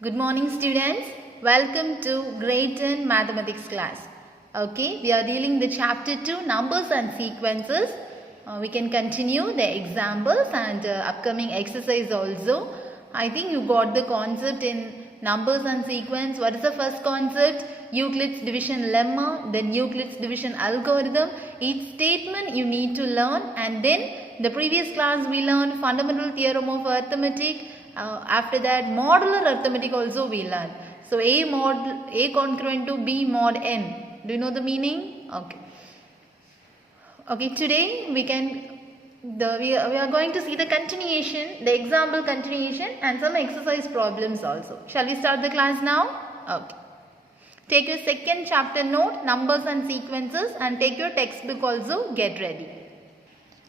Good morning students. Welcome to grade 10 mathematics class. Okay, we are dealing the chapter 2 numbers and sequences. We can continue the examples and upcoming exercise also. I think you got the concept in numbers and sequence. What is the first concept? Euclid's division lemma, then Euclid's division algorithm. Each statement you need to learn, and then the previous class we learned fundamental theorem of arithmetic. After that modular arithmetic also we learned. So A congruent to B mod n. Do you know the meaning? Okay, today we are going to see the continuation, the example continuation and some exercise problems also. Shall we start the class now? Okay. Take your second chapter note, numbers and sequences, and take your textbook also, get ready.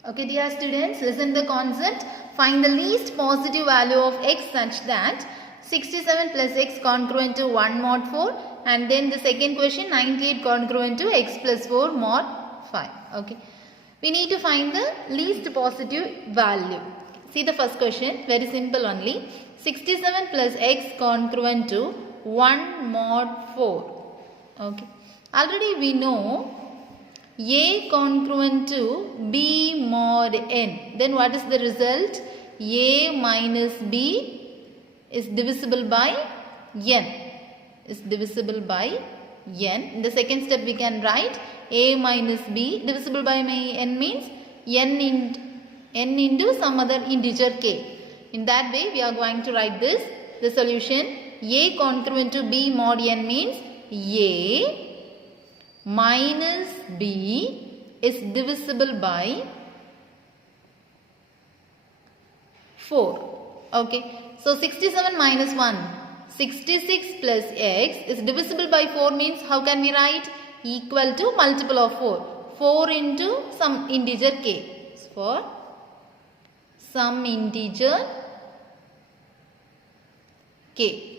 Okay dear students, listen the concept. Find the least positive value of x such that 67 plus x congruent to 1 mod 4, and then the second question 98 congruent to x plus 4 mod 5. Okay. We need to find the least positive value. See the first question, very simple only. 67 plus x congruent to 1 mod 4. Okay. Already we know A congruent to B mod n. Then what is the result? A minus B is divisible by n. Is divisible by n. In the second step we can write A minus B divisible by n means n into some other integer k. In that way we are going to write this. The solution A congruent to B mod n means A minus B is divisible by 4. Okay. So 67 minus 1. 66 plus x is divisible by 4 means how can we write? Equal to multiple of 4. 4 into some integer k. For some integer k.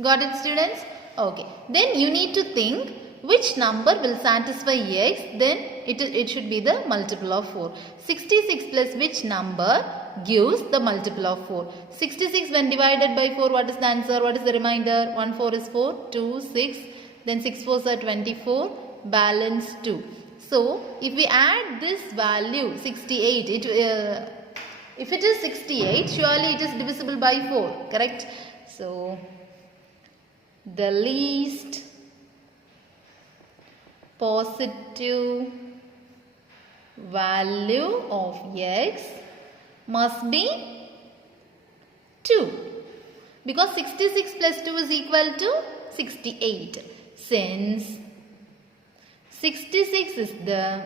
Got it students? Okay. Then you need to think which number will satisfy x, then it should be the multiple of 4. 66 plus which number gives the multiple of 4. 66 when divided by 4, what is the answer? What is the remainder? 1 4 is 4, 2 6, then 6 4s are 24, balance 2. So if we add this value 68, if it is 68, surely it is divisible by 4, correct? So the least positive value of x must be 2, because 66 plus 2 is equal to 68. Since 66 is the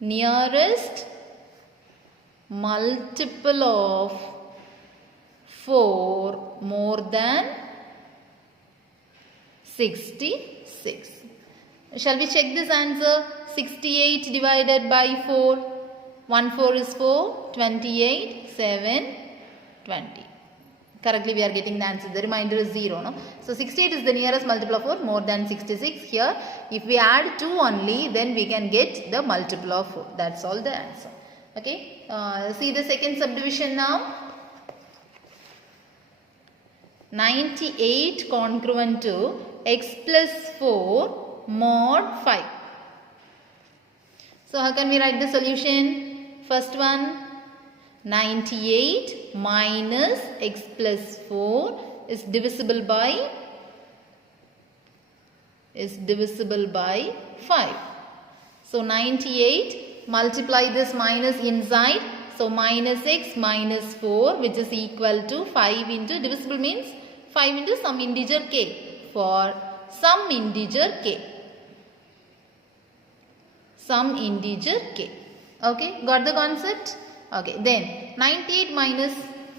nearest multiple of 4 more than 66. Shall we check this answer? 68 divided by 4. 1 4 is 4. 28. 7. 20. Correctly we are getting the answer. The remainder is 0. No? So 68 is the nearest multiple of 4 more than 66. Here if we add 2 only, then we can get the multiple of 4. That's all the answer. Okay. See the second subdivision now. 98 congruent to x plus 4 mod 5. So how can we write the solution? First one, 98 minus x plus 4 is divisible by 5. So 98, multiply this minus inside. So minus x minus 4, which is equal to 5 into, divisible means 5 into some integer k, for some integer k. Some integer k. Okay, got the concept? Okay, then 98 minus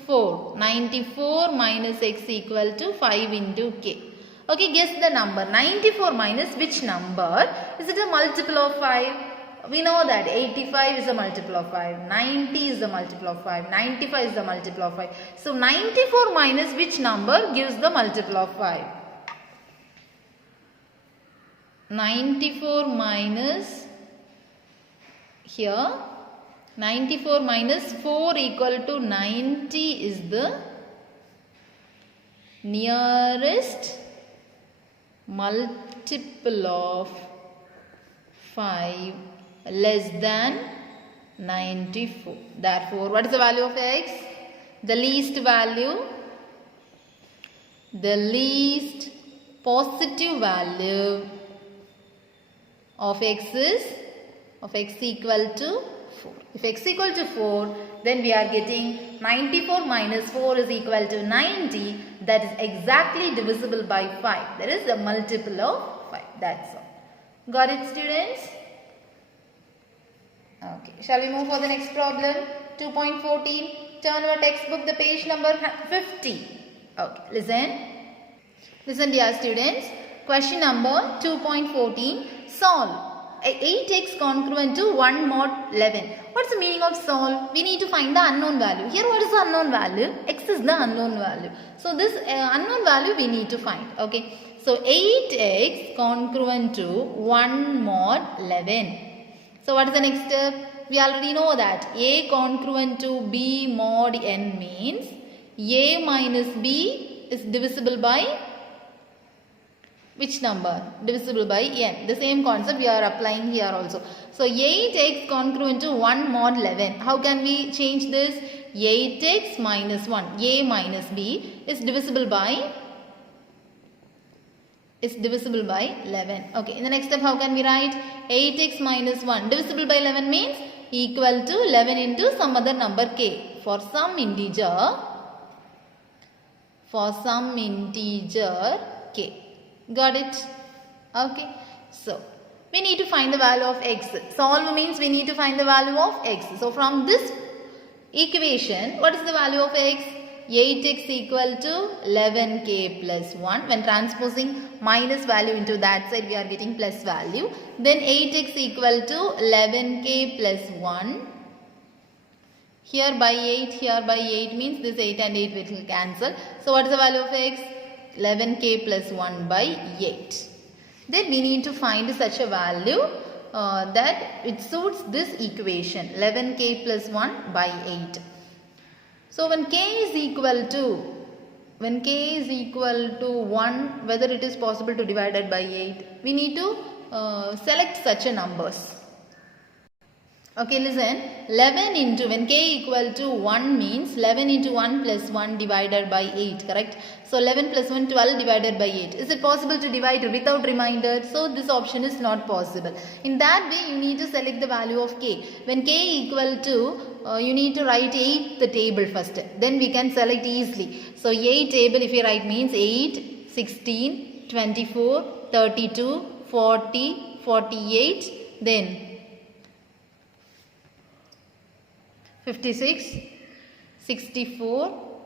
4. 94 minus x equal to 5 into k. Okay, guess the number. 94 minus which number? Is it a multiple of 5? We know that 85 is a multiple of 5. 90 is the multiple of 5. 95 is the multiple of 5. So 94 minus which number gives the multiple of 5? 94 minus, here 94 minus 4 equal to 90 is the nearest multiple of 5 less than 94. Therefore, what is the value of x? The least value, the least positive value of x is equal to 4. If x equal to 4, then we are getting 94 minus 4 is equal to 90. That is exactly divisible by 5. That is the multiple of 5. That's all. Got it, students? Okay. Shall we move for the next problem? 2.14. Turn your textbook, the page number 50. Okay. Listen. Listen, dear students. Question number 2.14. Solve 8x congruent to 1 mod 11. What's the meaning of solve? We need to find the unknown value. Here, what is the unknown value? X is the unknown value. So, this unknown value we need to find. Okay. So, 8x congruent to 1 mod 11. So, what is the next step? We already know that A congruent to B mod n means A minus B is divisible by which number? Divisible by n. The same concept we are applying here also. So, 8x congruent to 1 mod 11. How can we change this? 8x minus 1, A minus B is divisible by 11. Okay, in the next step, how can we write? 8x minus 1 divisible by 11 means equal to 11 into some other number k. For some integer k. Got it? Okay. So, we need to find the value of x. Solve means we need to find the value of x. So, from this equation, what is the value of x? 8x equal to 11k plus 1. When transposing minus value into that side, we are getting plus value. Then 8x equal to 11k plus 1. Here by 8 means this 8 and 8 will cancel. So, what is the value of x? 11k plus 1 by 8. Then we need to find such a value that it suits this equation, 11k plus 1 by 8. So, when k is equal to 1, whether it is possible to divide it by 8, we need to select such a numbers. Okay, listen, 11 into, when k equal to 1 means 11 into 1 plus 1 divided by 8, correct? So, 11 plus 1, 12 divided by 8. Is it possible to divide without reminder? So, this option is not possible. In that way, you need to select the value of k. When k equal to, you need to write 8 the table first. Then we can select easily. So, 8 table if you write means 8, 16, 24, 32, 40, 48, then 56, 64,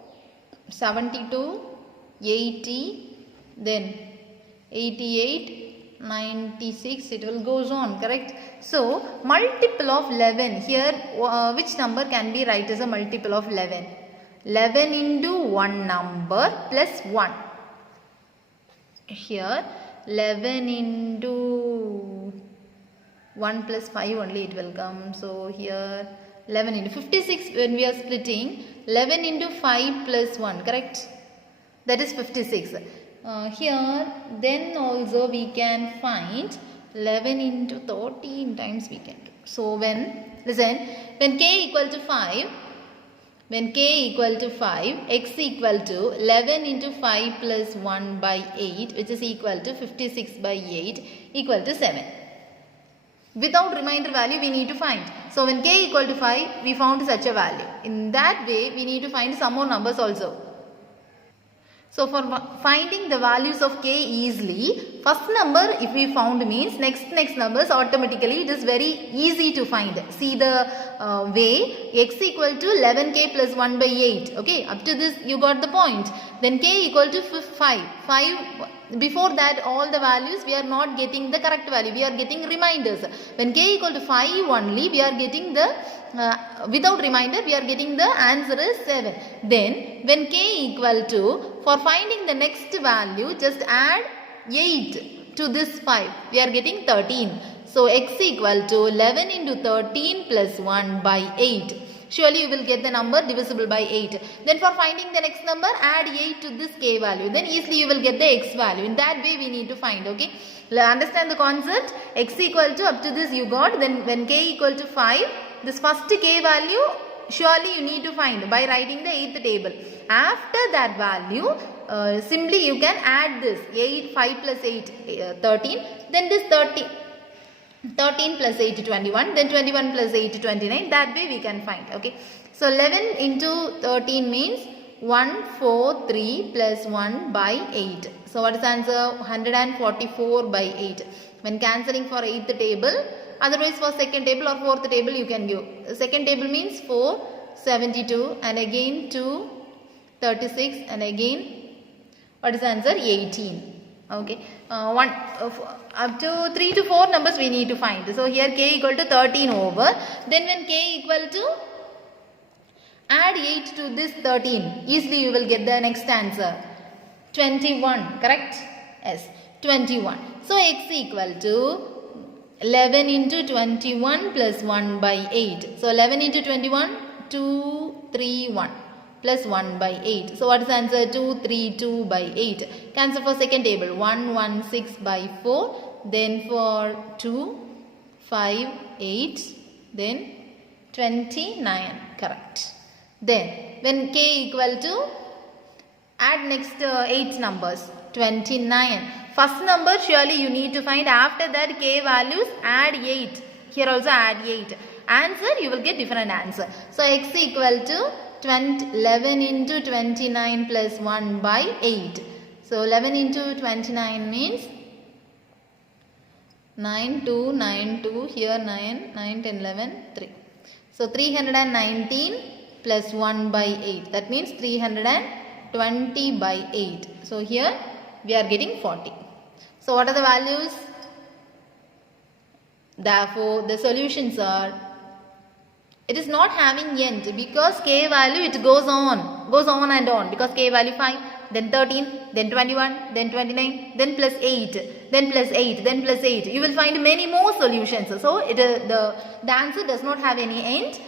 72, 80, then 88, 96, it will goes on, correct? So, multiple of 11, here which number can be write as a multiple of 11? 11 into one number plus 1. Here 11 into 1 plus 5 only it will come. So, here 11 into 56 when we are splitting 11 into 5 plus 1, correct? That is 56. Here then also we can find 11 into 13 times we can do. So, when k equal to 5, x equal to 11 into 5 plus 1 by 8 which is equal to 56 by 8 equal to 7. Without reminder value we need to find. So, when k equal to 5 we found such a value. In that way we need to find some more numbers also. So, for finding the values of k easily, first number if we found means next numbers automatically it is very easy to find. See the way, x equal to 11k plus 1 by 8. Okay, up to this you got the point. Then k equal to 5. Before that all the values we are not getting the correct value, we are getting reminders. When k equal to 5 only we are getting the without reminder we are getting the answer is 7. Then when k equal to, for finding the next value just add 8 to this 5, we are getting 13. So, x equal to 11 into 13 plus 1 by 8. Surely you will get the number divisible by 8. Then for finding the next number, add 8 to this k value. Then easily you will get the x value. In that way we need to find. Okay. Understand the concept? X equal to, up to this you got. Then when k equal to 5, this first k value surely you need to find by writing the 8th table. After that value, simply you can add this 5 plus 8, 13. Then this 13 plus 8 21, then 21 plus 8 29. That way we can find. Okay. So 11 into 13 means 143 plus 1 by 8. So what is the answer? 144 by 8. When cancelling for 8th table, otherwise for second table or 4th table you can give. Second table means 4, 72 and again 2, 36 and again what is the answer? 18. Okay. Up to 3 to 4 numbers we need to find. So here k equal to 13 over. Then when k equal to, add 8 to this 13. Easily you will get the next answer. 21. Correct? Yes. 21. So x equal to 11 into 21 plus 1 by 8. So 11 into 21, 231 plus 1 by 8. So what is the answer? 232 by 8. Cancel for second table. 116 by 4. Then for 2, 5, 8. Then 29. Correct. Then when k equal to, add next 8 numbers. 29. First number surely you need to find. After that k values, add 8. Here also add 8. Answer you will get different answer. So x equal to 11 into 29 plus 1 by 8. So 11 into 29 means 9, 2, 9, 2. Here 9, 9, 10, 11, 3. So 319 plus 1 by 8. That means 320 by 8. So here we are getting 40. So what are the values? Therefore the solutions are, it is not having end because k value it goes on and on, because k value 5, then 13, then 21, then 29, then plus 8, then plus 8, then plus 8. You will find many more solutions. So the answer does not have any end.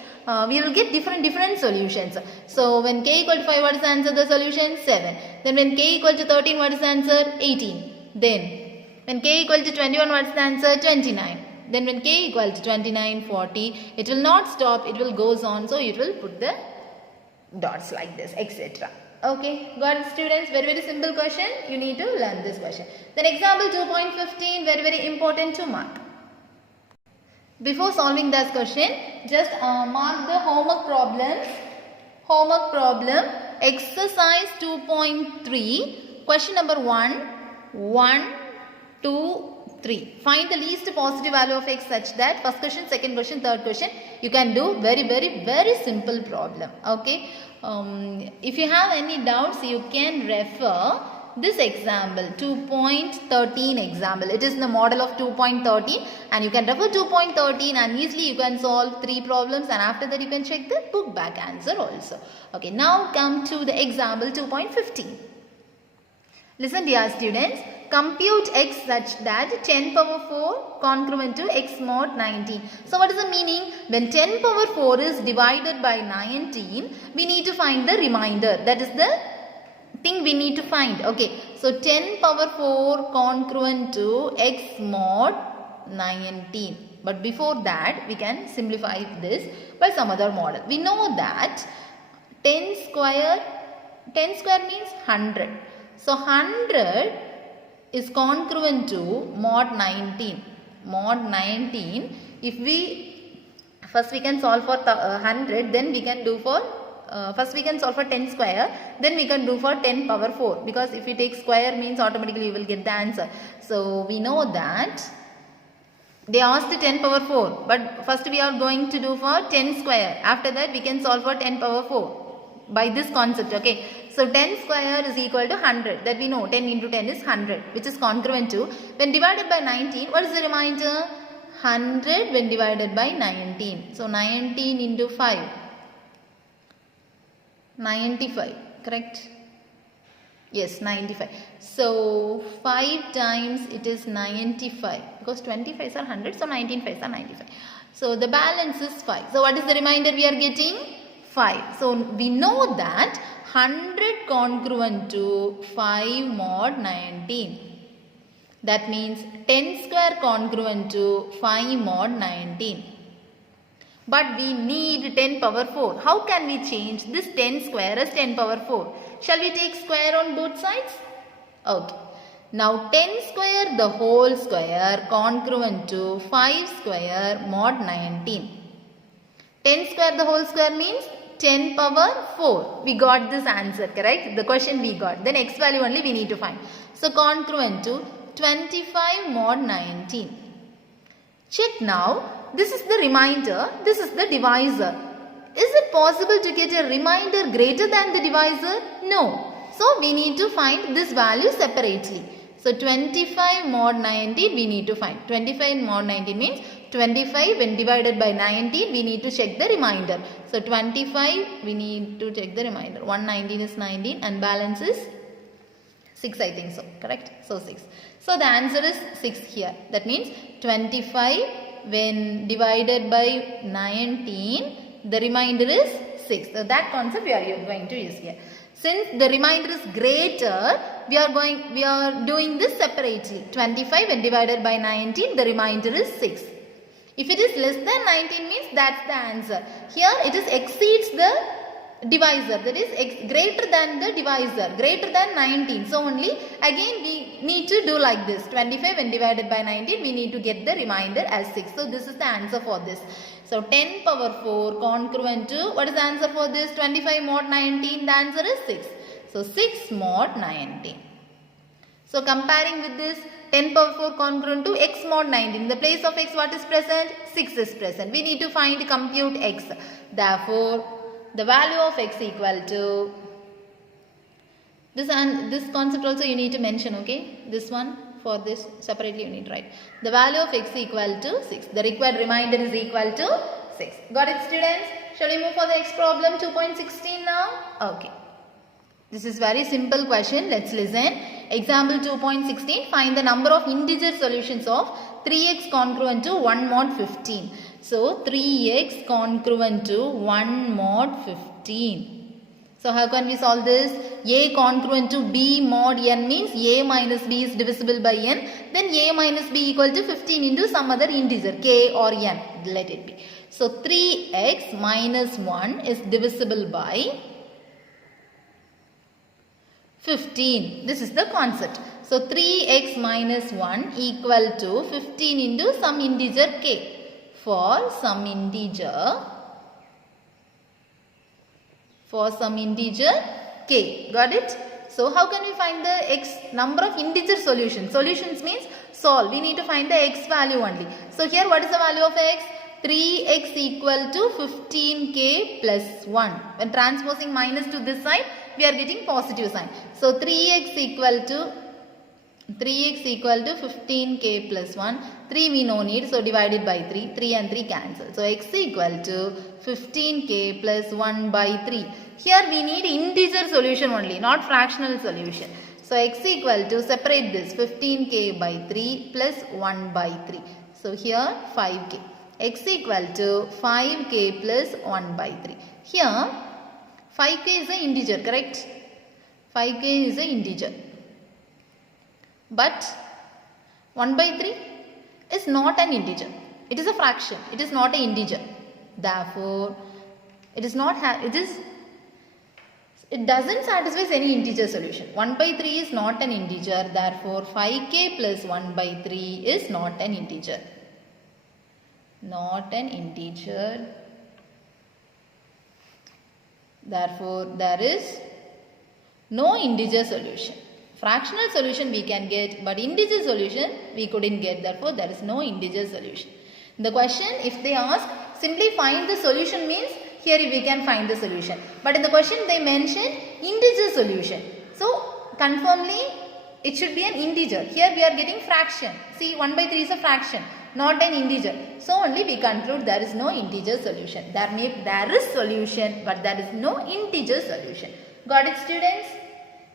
We will get different solutions. So when k equal to 5, what is the answer? The solution 7. Then when k equal to 13, what is the answer? 18. Then when k equal to 21, what is the answer? 29. Then when k equal to 29, 40, it will not stop, it will goes on. So it will put the dots like this, etc. Okay, got it students? Very simple question. You need to learn this question. Then example 2.15, very important to mark. Before solving this question, just mark the homework problems. Homework problem, exercise 2.3, question number 1, 1, 2, 3. Find the least positive value of x such that first question, second question, third question you can do very simple problem. Okay. If you have any doubts, you can refer this example 2.13 example. It is the model of 2.13 and you can refer 2.13 and easily you can solve 3 problems and after that you can check the book back answer also. Okay, now come to the example 2.15. Listen dear students, compute x such that 10 power 4 congruent to x mod 19. So what is the meaning? When 10 power 4 is divided by 19, we need to find the remainder. That is the thing we need to find. Okay, so 10 power 4 congruent to x mod 19. But before that, we can simplify this by some other model. We know that 10 square means 100. So 100 is congruent to mod 19. Mod 19, if we, first we can solve for 100, then we can do for, first we can solve for 10 square, then we can do for 10 power 4. Because if you take square means automatically you will get the answer. So we know that they asked 10 power 4, but first we are going to do for 10 square. After that we can solve for 10 power 4 by this concept. Okay, so 10 square is equal to 100, that we know 10 into 10 is 100, which is congruent to, when divided by 19, what is the remainder? 100 when divided by 19. So 19 into 5, 95, correct? Yes, 95. So 5 times it is 95, because 25s are 100, so 19 5s are 95. So the balance is 5. So what is the remainder we are getting? 5. So we know that 100 congruent to 5 mod 19. That means 10 square congruent to 5 mod 19. But we need 10 power 4. How can we change this 10 square as 10 power 4? Shall we take square on both sides? Okay. Now 10 square the whole square congruent to 5 square mod 19. 10 square the whole square means 10 power 4. We got this answer, correct? The question we got. Then x value only we need to find. So congruent to 25 mod 19. Check now. This is the remainder. This is the divisor. Is it possible to get a remainder greater than the divisor? No. So we need to find this value separately. So 25 mod 19 we need to find. 25 mod 19 means 25 when divided by 19 we need to check the remainder. So 25 we need to check the remainder. 119 is 19 and balance is 6, I think so. Correct? So 6. So the answer is 6 here. That means 25 when divided by 19 the remainder is 6. So that concept we are going to use here. Since the remainder is greater, we are doing this separately. 25 when divided by 19, the remainder is 6. If it is less than 19 means that's the answer. Here it is exceeds the divisor, that is greater than the divisor, greater than 19. So only again we need to do like this. 25 when divided by 19, we need to get the remainder as 6. So this is the answer for this. So 10 power 4 congruent to, what is the answer for this? 25 mod 19, the answer is 6. So 6 mod 19. So comparing with this 10 power 4 congruent to x mod 19. In the place of x what is present? 6 is present. We need to find compute x. Therefore, the value of x equal to, this and this concept also you need to mention, okay? This one. For this separately you need to write. The value of x equal to 6. The required remainder is equal to 6. Got it, students? Shall we move for the next problem 2.16 now? Okay. This is very simple question. Let's listen. Example 2.16. Find the number of integer solutions of 3x congruent to 1 mod 15. So 3x congruent to 1 mod 15. So how can we solve this? A congruent to B mod n means A minus B is divisible by n. Then A minus B equal to 15 into some other integer k or n. Let it be. So 3x minus 1 is divisible by 15. This is the concept. So 3x minus 1 equal to 15 into some integer k. For some integer k. Got it? So how can we find the x number of integer solutions? Solutions means solve. We need to find the x value only. So here what is the value of x? 3x equal to 15k plus 1. When transposing minus to this side, we are getting positive sign. So 3x equal to 15k plus 1. 3 we no need, so divided by 3. 3 and 3 cancel. So x equal to 15k plus 1 by 3. Here we need integer solution only, not fractional solution. So x equal to, separate this, 15k by 3 plus 1 by 3. So here 5k. X equal to 5k plus 1 by 3. Here 5k is an integer, correct? 5k is an integer. But 1 by 3 is not an integer. It is a fraction. It is not an integer. Therefore, it doesn't satisfy any integer solution. 1 by 3 is not an integer. Therefore, 5k plus 1 by 3 is not an integer. Not an integer. Therefore, there is no integer solution. Fractional solution we can get, but integer solution we couldn't get. Therefore, there is no integer solution. The question, if they ask, simply find the solution means, here we can find the solution. But in the question they mentioned integer solution. So, confirmly it should be an integer. Here we are getting fraction. See, 1 by 3 is a fraction, not an integer. So, only we conclude there is no integer solution. There is solution, but there is no integer solution. Got it, students?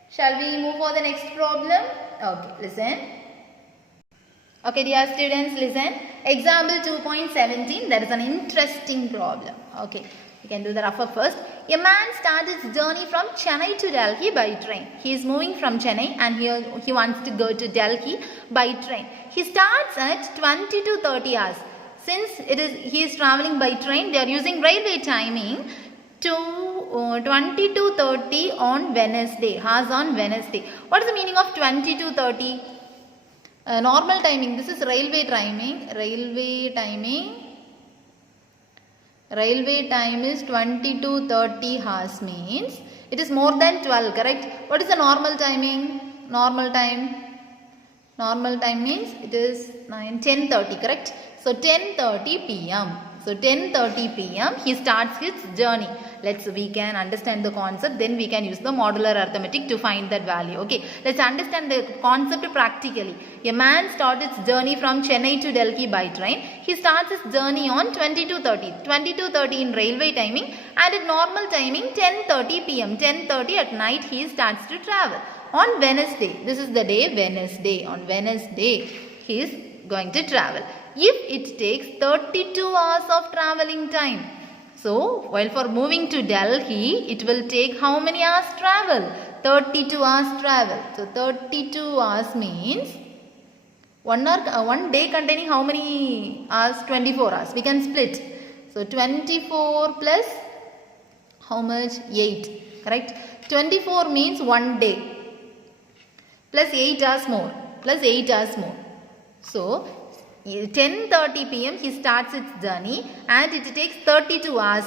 Shall we move for the next problem? Okay, listen. Okay, dear students, listen. Example 2.17, there is an interesting problem. Okay, we can do the rough up first. A man starts his journey from Chennai to Delhi by train. He is moving from Chennai and he wants to go to Delhi by train. He starts at 20 to 30 hours. Since he is traveling by train, they are using railway timing to 20 to 30 on Wednesday, hours on Wednesday. What is the meaning of 20 to 30? Normal timing, this is railway timing. Railway time is 20 to 30 hours, means it is more than 12, correct? What is the normal timing? Normal time means it is 10:30, correct? So 10:30 p.m. So 10:30 p.m. he starts his journey. We can understand the concept, then we can use the modular arithmetic to find that value. Okay, let's understand the concept practically. A man starts his journey from Chennai to Delhi by train. He starts his journey on 20 to 30. 20 to 30 in railway timing, and at normal timing 10:30 p.m. 10:30 at night he starts to travel. On Wednesday, this is the day Wednesday. On Wednesday he is going to travel. If it takes 32 hours of traveling time. So, while for moving to Delhi, it will take how many hours travel? 32 hours travel. So, 32 hours means one day containing how many hours? 24 hours. We can split. So, 24 plus how much? 8. Correct? 24 means one day. Plus 8 hours more. Plus 8 hours more. So, 10:30 p.m. he starts its journey and it takes 32 hours.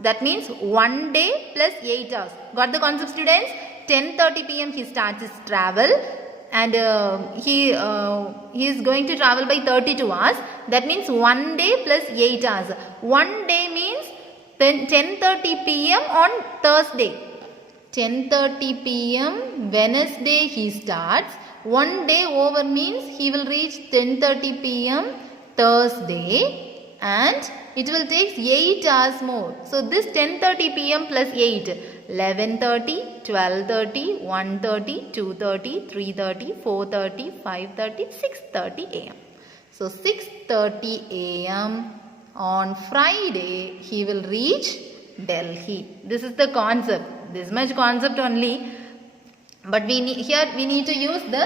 That means one day plus 8 hours. Got the concept, students? 10:30 p.m. he starts his travel and he is going to travel by 32 hours. That means one day plus 8 hours. One day means 10:30 p.m. on Thursday. 10:30 p.m. Wednesday he starts. One day over means he will reach 10:30 p.m. Thursday and it will take 8 hours more. So this 10:30 p.m. plus 8, 11:30, 12:30, 1:30, 2:30, 3:30, 4:30, 5:30, 6:30 a.m. So 6:30 a.m. on Friday he will reach Delhi. This is the concept. This much concept only. But we need to use the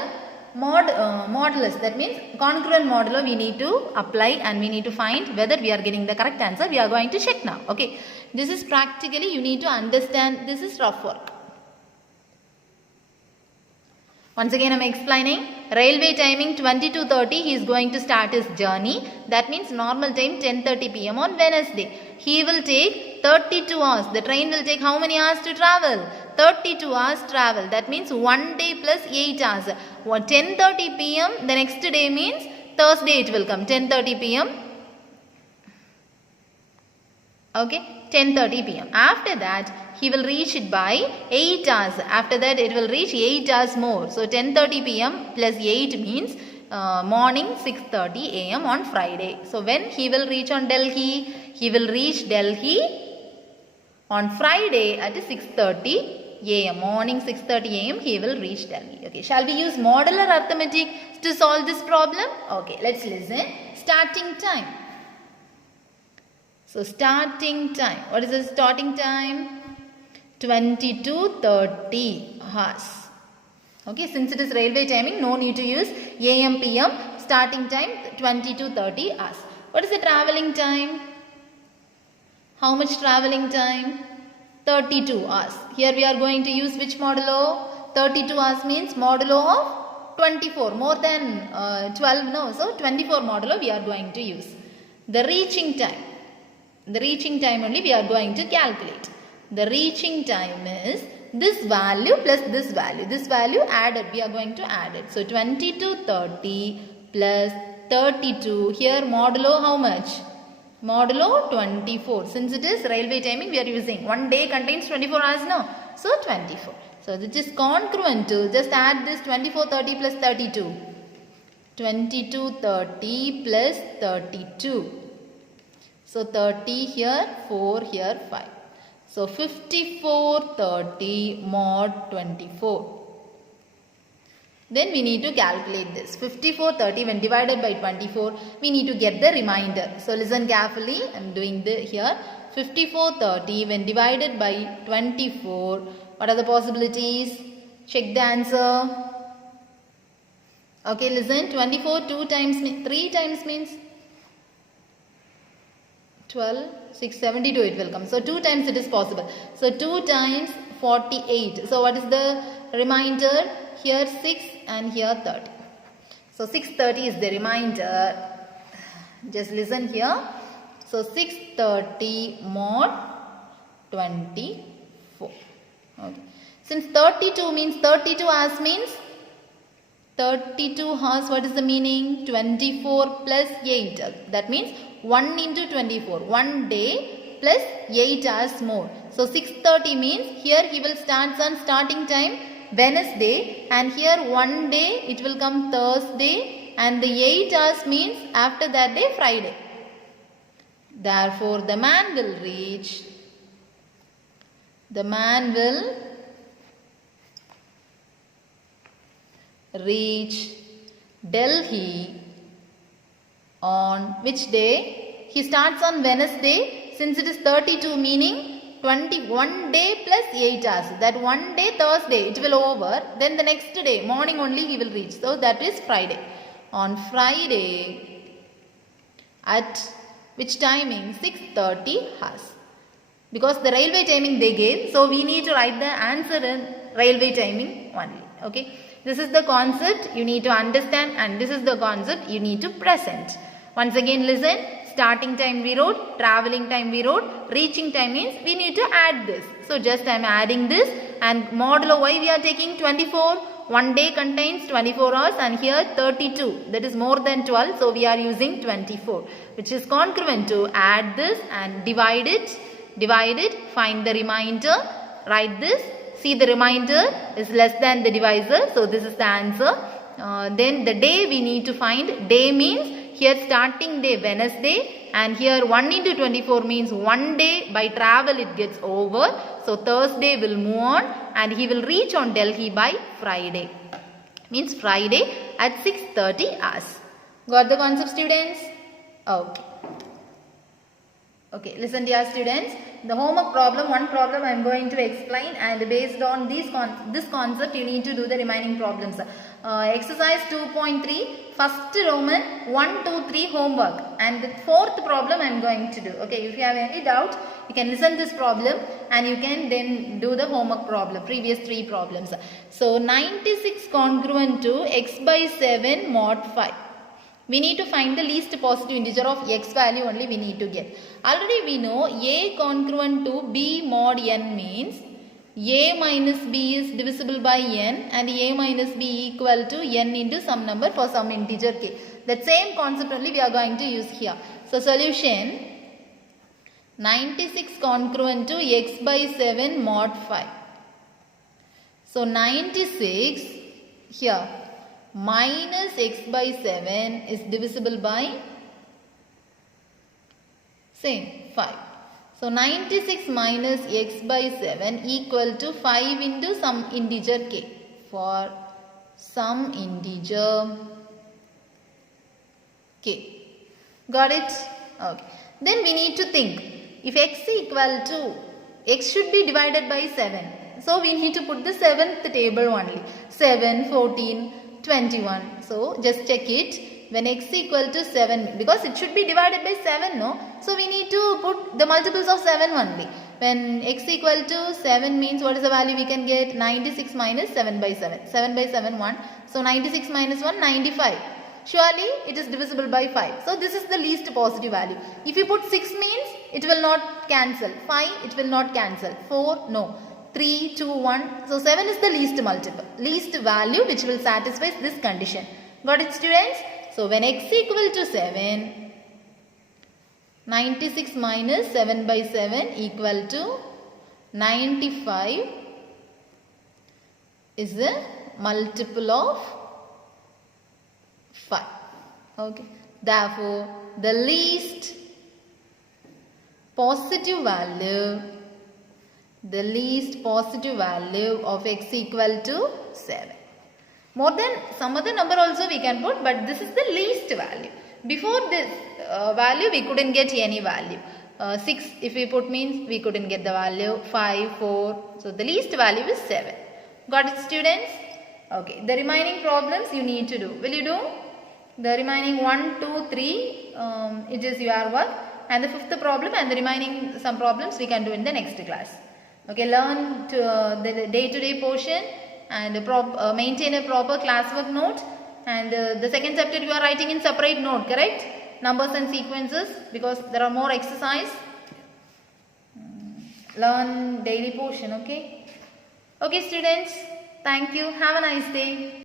modulus. That means concurrent modulo we need to apply and we need to find whether we are getting the correct answer. We are going to check now. Okay. This is practically you need to understand. This is rough work. Once again I am explaining. Railway timing 20 to 30 he is going to start his journey. That means normal time 10:30 p.m. on Wednesday. He will take 32 hours. The train will take how many hours to travel? 32 hours travel. That means one day plus 8 hours. 10:30 p.m. the next day means Thursday it will come. 10:30 p.m. Okay. 10:30 p.m. After that he will reach it by 8 hours. After that it will reach 8 hours more. So 10:30 p.m. plus 8 means morning 6:30 a.m. on Friday. So when he will reach on Delhi? He will reach Delhi on Friday at 6:30 a.m. Morning 6:30 a.m. he will reach Delhi. Okay. Shall we use modular arithmetic to solve this problem? Okay. Let's listen. Starting time. So starting time. What is the starting time? 20 to 30 hours. Okay. Since it is railway timing, no need to use AM PM. Starting time 20 to 30 hours. What is the traveling time? How much traveling time? 32 hours. Here we are going to use which modulo? 32 hours means modulo of 24. More than 12, no. So 24 modulo we are going to use. The reaching time. The reaching time only we are going to calculate. The reaching time is this value plus this value. This value added. We are going to add it. So 20 to 30 plus 32. Here modulo how much? Modulo 24. Since it is railway timing we are using. One day contains 24 hours now. So 24. So this is congruent to, just add this 24, 30 plus 32. 22, 30 plus 32. So 30 here, 4 here, 5. So 54, 30 mod 24. Then we need to calculate this. 5430 when divided by 24, we need to get the remainder. So listen carefully. I am doing the here. 5430 when divided by 24. What are the possibilities? Check the answer. Okay, listen. 24 3 times means 12, 6, 72 it will come. So 2 times it is possible. So 2 times 48. So what is the remainder? Here 6 and here 30. So 630 is the remainder. Just listen here. So 630 mod 24. Okay. Since 32 means 32 hours means 32 hours, what is the meaning? 24 plus 8. That means 1 into 24. 1 day plus 8 hours more. So 630 means here he will start on starting time Wednesday, and here 1 day it will come Thursday, and the 8 hours means after that day Friday. Therefore the man will reach Delhi on which day? He starts on Wednesday, since it is 32 meaning 21 day plus 8 hours. That 1 day Thursday it will over. Then the next day morning only he will reach. So that is Friday. On Friday at which timing? 6:30 hours. Because the railway timing they gave. So we need to write the answer in railway timing only. Okay. This is the concept you need to understand, and this is the concept you need to present. Once again listen. Starting time we wrote, traveling time we wrote, reaching time means we need to add this. So just I am adding this, and modulo why we are taking 24. 1 day contains 24 hours and here 32. That is more than 12. So we are using 24, which is congruent to add this and divide it, find the remainder, write this. See, the remainder is less than the divisor. So this is the answer. Then the day we need to find. Day means here starting day Wednesday, and here 1 into 24 means 1 day by travel it gets over. So Thursday will move on and he will reach on Delhi by Friday. Means Friday at 6:30 hours. Got the concept, students? Okay. Okay, listen dear students. The homework problem, one problem I am going to explain, and based on this concept you need to do the remaining problems. Exercise 2.3, first Roman 1, 2, 3 homework, and the fourth problem I am going to do. Okay, if you have any doubt you can listen this problem and you can then do the homework problem, previous 3 problems. So 96 congruent to x by 7 mod 5. We need to find the least positive integer of x value only we need to get. Already we know a congruent to b mod n means a minus b is divisible by n and a minus b equal to n into some number for some integer k. That same concept only we are going to use here. So solution 96 congruent to x by 7 mod 5. So 96 here minus x by 7 is divisible by same 5. So 96 minus x by 7 equal to 5 into some integer k, for some integer k. Got it? Okay. Then we need to think, if x equal to, x should be divided by 7. So we need to put the 7th table only. 7, 14, 21. So just check it. When x equal to 7, because it should be divided by 7, no? So we need to put the multiples of 7 only. When x equal to 7 means what is the value we can get? 96 minus 7 by 7. 7 by 7, 1. So 96 minus 1, 95. Surely it is divisible by 5. So this is the least positive value. If you put 6 means it will not cancel. 5 it will not cancel. 4 no. 3, 2, 1. So 7 is the least multiple. Least value which will satisfy this condition. Got it, students? So when x equal to 7, 96 minus 7 by 7 equal to 95 is the multiple of 5. Okay. Therefore, the least positive value of x equal to 7. More than some other number also we can put, but this is the least value. Before this value we couldn't get any value. 6 if we put means we couldn't get the value. 5, 4. So the least value is 7. Got it, students? Okay. The remaining problems you need to do. Will you do? The remaining 1, 2, 3 it is your work. And the fifth problem and the remaining some problems we can do in the next class. Okay. Learn to, the day-to-day portion and maintain a proper classwork note. And the second chapter you are writing in separate note, correct? Numbers and sequences, because there are more exercise. Learn daily portion, okay? Okay students, thank you. Have a nice day.